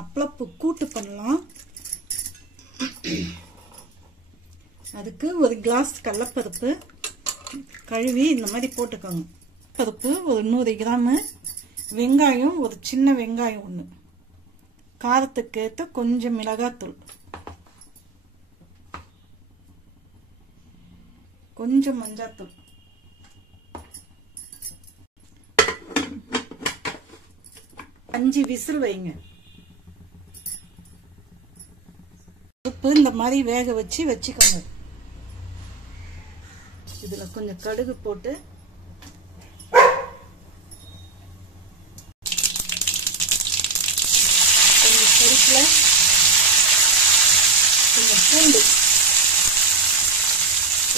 அப்பளப்பு கூட்டு பண்ணலாம். அதுக்கு ஒரு கிளாஸ் கடலைப்பருப்பு கழுவி இந்த மாதிரி போட்டுக்கோங்க. பருப்பு ஒரு 100 கிராம், வெங்காயம் ஒரு சின்ன வெங்காயம் ஒன்று, காரத்துக்கு ஏற்ற கொஞ்சம் மிளகாத்தூள், கொஞ்சம் மஞ்சாத்தூள், அஞ்சு விசில் வைங்க. உப்பு இந்த மாதிரி வேக வச்சுக்கோங்க. இதுல கொஞ்சம் கடுகு போட்டு கொஞ்சம் கருவேப்பிலை, கொஞ்சம் பூண்டு,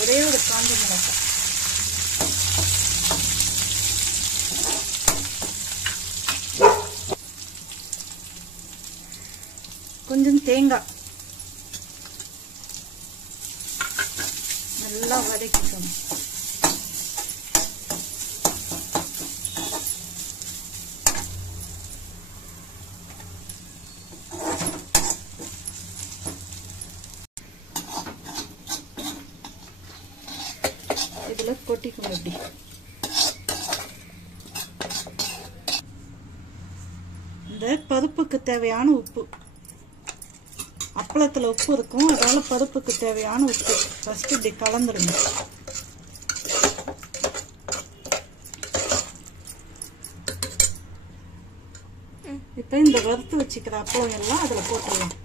ஒரே ஒரு காஞ்ச மிளகாய், கொஞ்சம் தேங்காய் நல்லா வதக்கிக்கணும். இதுல கொட்டிக்கணும். இப்படி இந்த பருப்புக்கு தேவையான உப்பு, அப்பளத்துல உப்பு இருக்கும், அதனால பருப்புக்கு தேவையான உப்பு ஃபர்ஸ்ட் இப்படி கலந்துருங்க. இப்ப இந்த வறுத்து வச்சுக்கிற அப்பளம் எல்லாம் அதுல போட்டுடலாம்.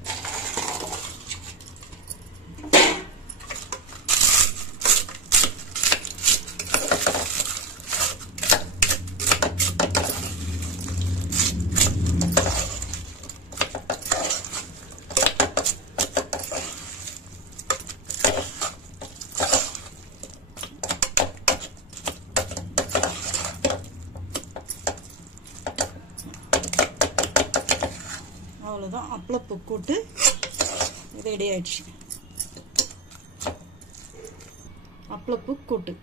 அவ்வளவுதான், அப்பளப்பு கூட்டு ரெடி ஆயிடுச்சு. அப்பளப்பு கூட்டு